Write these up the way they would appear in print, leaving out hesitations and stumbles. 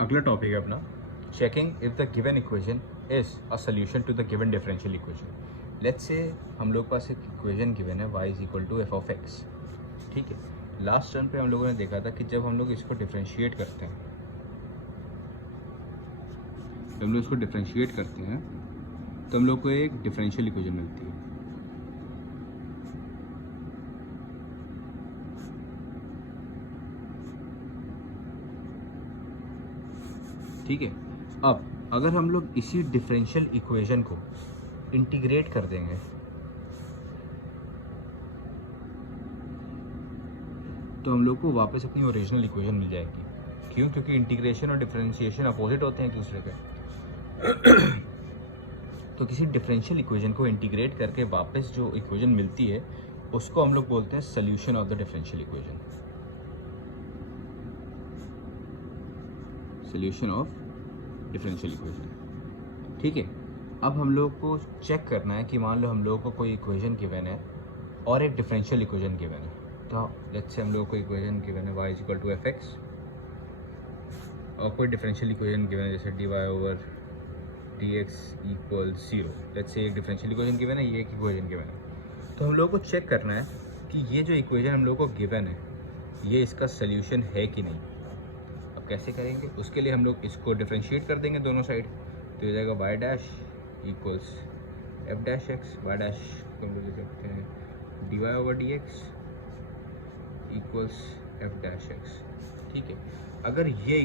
अगला टॉपिक है अपना checking if the given equation is a solution to the given differential equation. Let's say हम लोग पास एक इक्वेशन गिवन है y is equal to f of x. ठीक है, लास्ट टर्म पे हम लोगों ने देखा था कि जब हम लोग इसको डिफरेंशिएट करते हैं, तो हम लोग को एक डिफरेंशियल इक्वेशन मिलती है। ठीक है, अब अगर हम लोग इसी डिफरेंशियल इक्वेशन को इंटीग्रेट कर देंगे तो हम लोग को वापस अपनी ओरिजिनल इक्वेशन मिल जाएगी। क्यों? क्योंकि इंटीग्रेशन और डिफरेंशिएशन अपोजिट होते हैं एक दूसरे के। तो किसी डिफरेंशियल इक्वेशन को इंटीग्रेट करके वापस जो इक्वेशन मिलती है उसको हम लोग बोलते हैं solution of the differential equation. Solution of differential equation. ठीक है, अब हम लोग को चेक करना है कि मान लो हम लोग को कोई इक्वेशन गिवन है और एक डिफरेंशियल इक्वेशन गिवन है। तो लेट्स से हम लोग को इक्वेशन गिवन है y is equal to f x और कोई डिफरेंशियल इक्वेशन गिवन है जैसे d y over d x equal 0। Let's say एक डिफरेंशियल इक्वेशन गिवन है, ये एक इक्वेशन गिवन है। तो हम लोग को चेक करना है कि ये जो इक्वेशन हम लोग को गिवन है ये इसका सोल्यूशन है कि नहीं। अब कैसे करेंगे? उसके लिए हम लोग इसको डिफरेंशिएट कर देंगे दोनों साइड। तो हो जाएगा y dash equals f dash x, y dash को हम लोग लिख सकते हैं d y over d x equals f dash x. ठीक है, अगर ये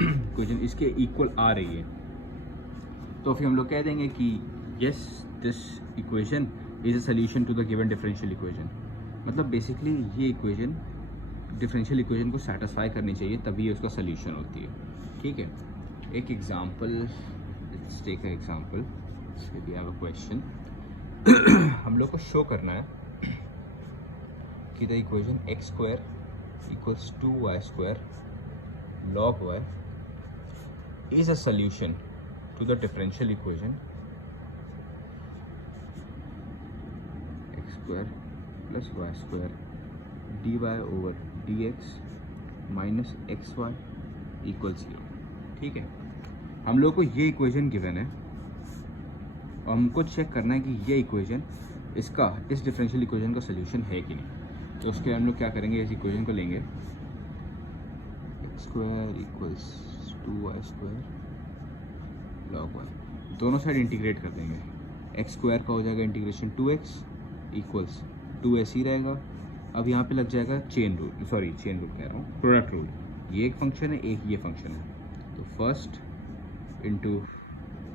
इक्वेशन इसके इक्वल आ रही है तो फिर हम लोग कह देंगे कि yes this equation is a solution to the given differential equation. मतलब बेसिकली ये इक्वेशन डिफरेंशियल इक्वेशन को सेटिस्फाई करनी चाहिए तभी ये उसका सोल्यूशन होती है। ठीक है, एक example, let's take a example. We have a question. हम लोग को शो करना है कि the equation x square equals 2y square log y is a solution to the differential equation x square plus y square dy over dx minus xy equals 0। ठीक है, हम लोग को ये इक्वेशन गिवन है और हमको चेक करना है कि ये इक्वेशन इसका इस डिफरेंशियल इक्वेशन का सोल्यूशन है कि नहीं। तो उसके हम लोग क्या करेंगे, इस इक्वेशन को लेंगे square equals 2y square log y, दोनों साइड इंटीग्रेट कर देंगे। एक्स स्क्वायर का हो जाएगा इंटीग्रेशन 2x इक्वल्स 2s ही रहेगा। अब यहाँ पे लग जाएगा चेन रूल कह रहा हूँ, प्रोडक्ट रूल। ये एक फंक्शन है, एक ये फंक्शन है। तो first into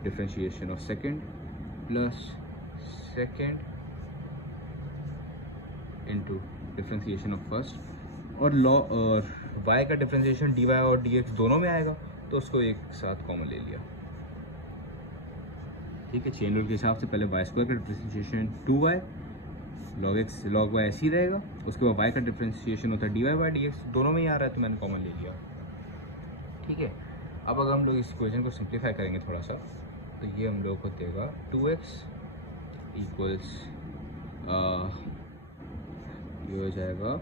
differentiation of second plus second into differentiation of first और y का डिफरेंशिएशन dy और dx दोनों में आएगा तो उसको एक साथ कॉमन ले लिया। ठीक है, चेन रूल के हिसाब से पहले y स्क्वायर का डिफरेंशिएशन 2y log y ऐसे ही रहेगा, उसके बाद y का डिफरेंशिएशन होता है dy बाई dx, दोनों में ही आ रहा है तो मैंने कॉमन ले लिया। ठीक है, अब अगर हम लोग इस इक्वेशन को सिंप्लीफाई करेंगे थोड़ा सा तो ये हम लोग को देगा 2x इक्वल्स ये हो जाएगा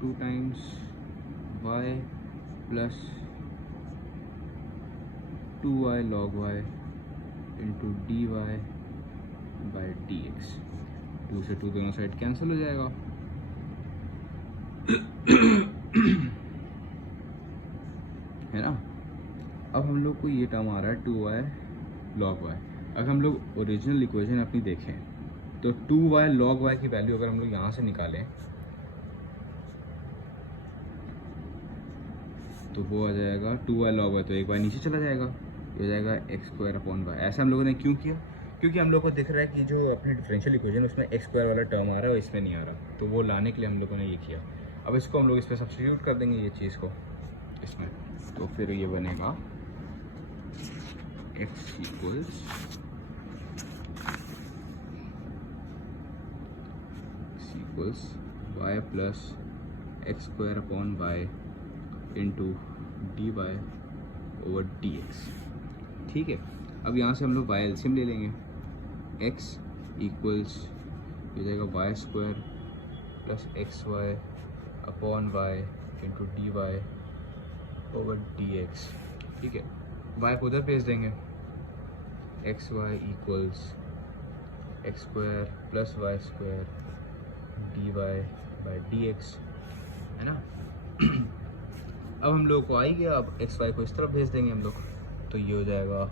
2 times y plus 2y log y into dy by dx। 2 से 2 दोनों साइड कैंसिल हो जाएगा। है ना, अब हम लोग को ये टर्म आ रहा है 2y log y। अगर हम लोग ओरिजिनल इक्वेशन अपनी देखें तो 2y log y की वैल्यू अगर हम लोग यहाँ से निकालें तो वो आ जाएगा 2y log y, तो एक y नीचे चला जाएगा, ये हो जाएगा एक्स स्क्वायर अपॉन वाई। ऐसा हम लोगों ने क्यों किया? क्योंकि हम लोग को दिख रहा है कि जो अपनी डिफरेंशियल इक्वेशन उसमें एक्स स्क्वायर वाला टर्म आ रहा है और इसमें नहीं आ रहा, तो वो लाने के लिए हम लोगों ने ये किया। अब इसको हम लोग इस पर सब्स्टिट्यूट कर देंगे ये चीज़ को इसमें, तो फिर ये बनेगा x इक्वल्स y plus x square upon y into d y over d x. ठीक है, अब यहाँ से हम लोग वाई एलसीएम ले लेंगे। x इक्वल्स हो जाएगा y square plus x y upon y into d y over d x. ठीक है, वाई को उधर भेज देंगे, x y equals x square plus y square d y by d x, है ना। अब हम लोग को आ ही गया, अब एक्स वाई को इस तरफ भेज देंगे हम लोग, तो ये हो जाएगा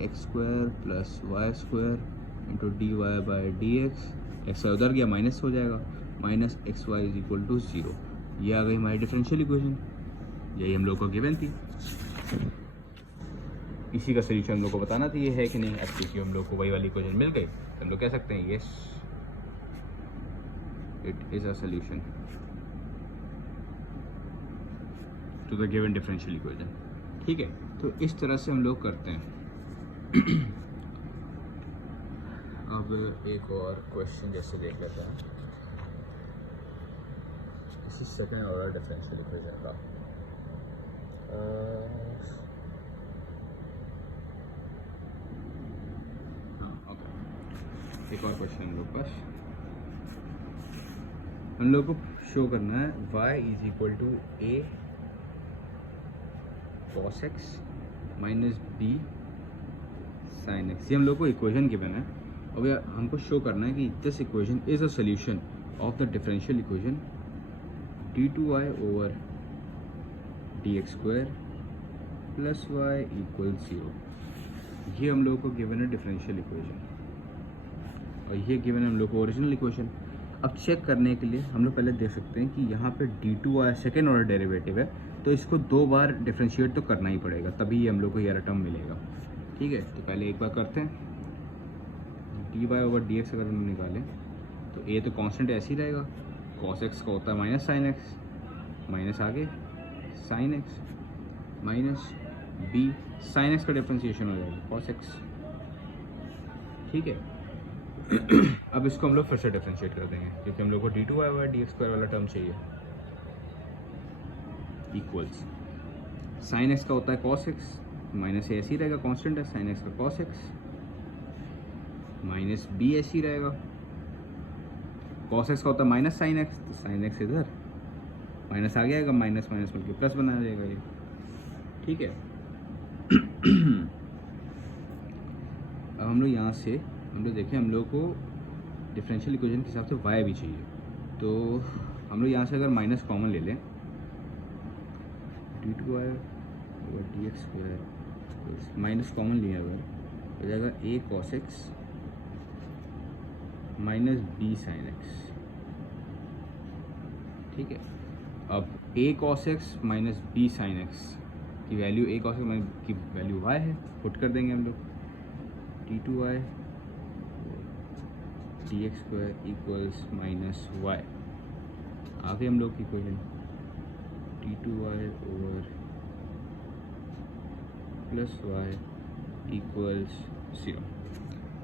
x square plus y square into d y by d x. X y उधर गया, माइनस हो जाएगा, minus x y is equal to 0। ये आ गई हमारी डिफरेंशियल इक्वेशन, यही हम लोग को गिवन थी। इसी का सोल्यूशन हम लोग को बताना था ये है कि नहीं। अब क्योंकि हम लोग को वही वाली इक्वेशन मिल गई तो हम लोग कह सकते हैं yes it is a solution to the given differential equation. ठीक है, तो इस तरह से हम लोग करते हैं। अब एक और क्वेश्चन जैसे देख लेते हैं, इसी सेकंड ऑर्डर डिफरेंशियल इक्वेशन का। एक और क्वेश्चन हम लोग पास, हम लोग को शो करना है y is equal to a cos x minus b sin x। ये हम लोग को इक्वेशन गिवन है। अब यार हमको शो करना है कि this equation is a solution of the differential equation d2y over dx square plus y equal 0। ये हम लोग को गिवन है डिफरेंशियल इक्वेशन और ये गिवन है हम लोग को ओरिजिनल इक्वेशन। अब चेक करने के लिए हम लोग पहले देख सकते हैं कि यहाँ पे d2y सेकेंड ऑर्डर डेरिवेटिव है, तो इसको 2 बार डिफ्रेंशिएट तो करना ही पड़ेगा, तभी हम लोग को ये टर्म मिलेगा। ठीक है, तो पहले एक बार करते हैं, dy ओवर dx अगर हम निकालें तो a तो कांस्टेंट ऐसे ही रहेगा, cos x का होता है माइनस साइन एक्स, माइनस आगे sine x minus b sine x का डिफ्रेंशिएशन हो जाएगा cos x। ठीक है, अब इसको हम लोग फिर से डिफ्रेंशिएट कर देंगे क्योंकि हम लोग को d2y ओवर dx स्क्वायर वाला टर्म चाहिए। इक्वल्स साइन एक्स का होता है cos x, माइनस ऐसे ही रहेगा कांस्टेंट है, साइन एक्स का cos x माइनस b ऐसे ही रहेगा, cos x का होता है माइनस साइन एक्स, तो साइन एक्स इधर माइनस आ जाएगा, माइनस माइनस मिलकर प्लस बना जाएगा ये। ठीक है, अब हम लोग यहाँ से हम लोग देखें, हम लोग को डिफरेंशियल इक्वेशन के हिसाब से y भी चाहिए, तो हम लोग यहाँ से अगर माइनस कॉमन ले लें, d2y over dx square minus common लिया अगर हो जाएगा a cos x minus b sin x। ठीक है, अब a cos x minus b sin x की वैल्यू a cos x की वैल्यू y है, पुट कर देंगे हम लोग, d2y dx square equals minus y। आगे हम लोग की equation d2y over plus y equals 0।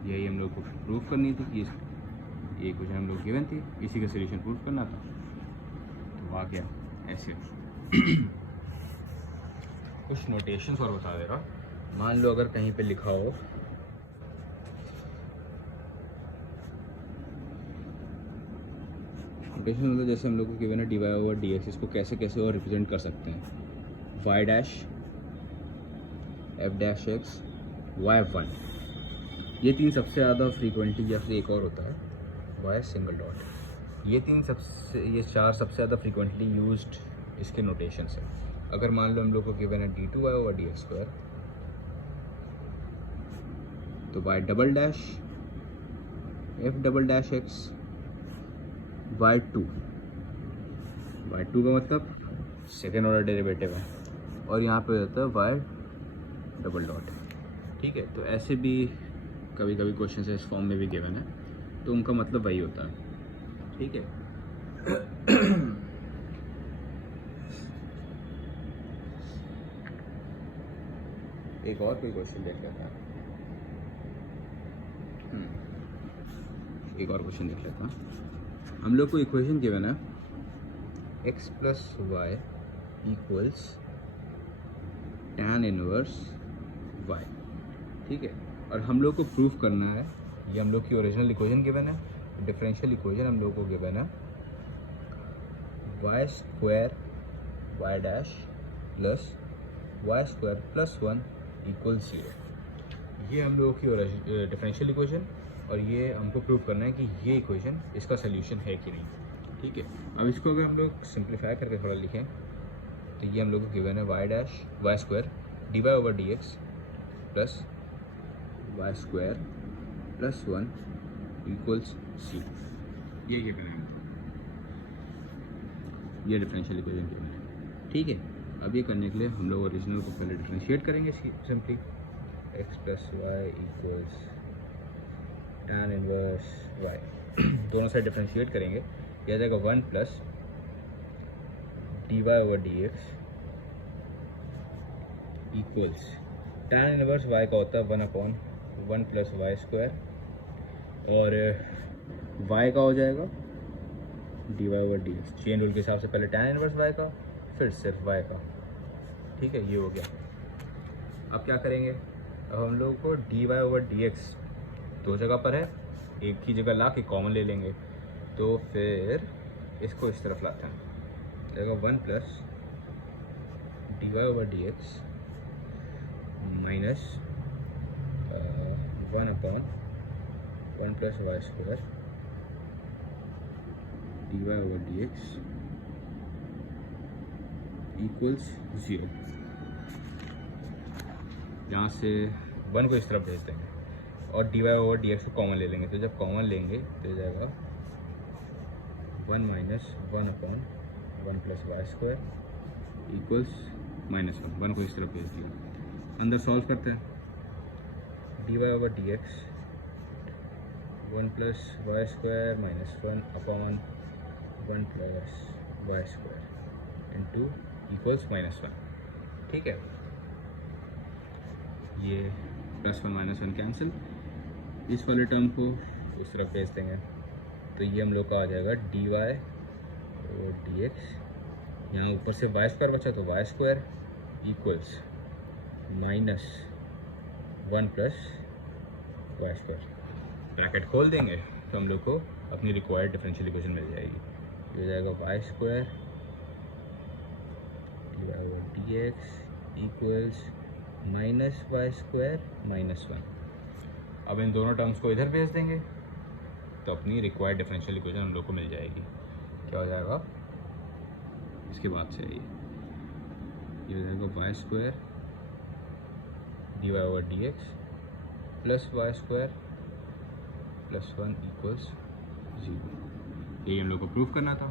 यही हम लोग को प्रूव करनी थी कि ये इक्वेशन हम लोग गिवन थी, इसी का सोल्यूशन प्रूव करना था। तो आ गया ऐसे। कुछ नोटेशंस और बता दे रहा, मान लो अगर कहीं पे लिखा हो नोटेशन, मतलब जैसे हम लोग को गिवन है dy ओवर dx, इसको कैसे कैसे और रिप्रेजेंट कर सकते हैं, y dash f dash x y1, ये 3 सबसे ज़्यादा फ्रीक्वेंटली, या फिर एक और होता है y सिंगल डॉट, ये 4 सबसे ज़्यादा फ्रीक्वेंटली यूज्ड इसके नोटेशंस है। अगर मान लो हम लोग को गिवन है d2y ओवर dx स्क्वायर, तो y double dash f double dash x y2 का मतलब सेकेंड ऑर्डर डेरिवेटिव है, और यहाँ पे होता है y डबल डॉट। ठीक है, तो ऐसे भी कभी कभी क्वेश्चन इस फॉर्म में भी गिवन है, तो उनका मतलब वही होता है। ठीक है, एक और कोई क्वेश्चन देख लेते हैं, एक और क्वेश्चन देख लेते हैं। हम लोग को इक्वेशन गिवन है x plus y equals tan inverse y। ठीक है, और हम लोग को प्रूफ करना है, ये हम लोग की ओरिजिनल इक्वेशन गिवन है, डिफरेंशियल इक्वेशन हम लोगों को गिवन है y square y dash plus y square plus 1 equal 0। ये हम लोगों की डिफरेंशियल इक्वेशन, और ये हमको प्रूव करना है कि ये इक्वेशन इसका सोल्यूशन है कि नहीं। ठीक है, अब इसको अगर हम लोग सिंप्लीफाई करके थोड़ा लिखें तो ये हम लोग को गिवन है y square d y over d x plus y square plus 1 equals C. ये क्या करें हम, ये डिफरेंशियल इक्वेशन गिवन है। ठीक है, अब ये करने के लिए हम लोग ओरिजिनल को पहले डिफरेंशिएट करेंगे simply x plus y equals tan inverse y. दोनों साइड डिफरेंशिएट करेंगे, यह आ जाएगा 1 plus d y over d x equals tan inverse y का होता है 1/1 प्लस वाई स्क्वायर, और y का हो जाएगा d y over d x. Chain rule के हिसाब से पहले tan इनवर्स y का, फिर सिर्फ y का। ठीक है, ये हो गया। अब क्या करेंगे, अब हम लोग को d y over d x दो जगह पर है, एक ही जगह ला के कॉमन ले लेंगे, तो फिर इसको इस तरफ लाते हैं, जाएगा 1 plus d y over d x minus 1/1 plus y square d y over d x equals 0। यहाँ से 1 को इस तरफ भेज देंगे और d y over d x को कॉमन ले लेंगे, तो जब कॉमन लेंगे तो जाएगा 1 minus 1/1 plus y square equals -1। 1 को इस तरफ भेज दिया, अंदर सॉल्व करते हैं। D y over d x 1 plus y square minus 1/1 plus y square into equals -1। ठीक है, ये +1 -1 कैंसिल, इस वाले टर्म को उस तरफ भेज देंगे, तो ये हम लोग का आ जाएगा डी वाई और डी एक्स, यहाँ ऊपर से वाई स्क्वायर बचा तो y square equals -1 plus y square. Bracket खोल देंगे तो हम लोग को अपनी रिक्वायर्ड डिफरेंशियल इक्वेशन मिल जाएगी। ये हो जाएगा y square d y over d x equals minus y square -1। अब इन दोनों टर्म्स को इधर भेज देंगे तो अपनी रिक्वायर्ड डिफरेंशियल इक्वेशन हम लोग को मिल जाएगी। क्या हो जाएगा इसके बाद से, ये हो जाएगा y square d y over d x plus y square plus 1 equals 0। यही हम लोग को प्रूफ करना था,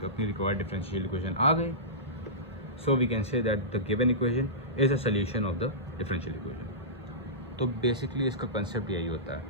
तो अपनी रिक्वायर्ड डिफरेंशियल इक्वेशन आ गई। So we can say that the given equation is a solution of the differential equation। तो बेसिकली इसका कंसेप्ट यही होता है।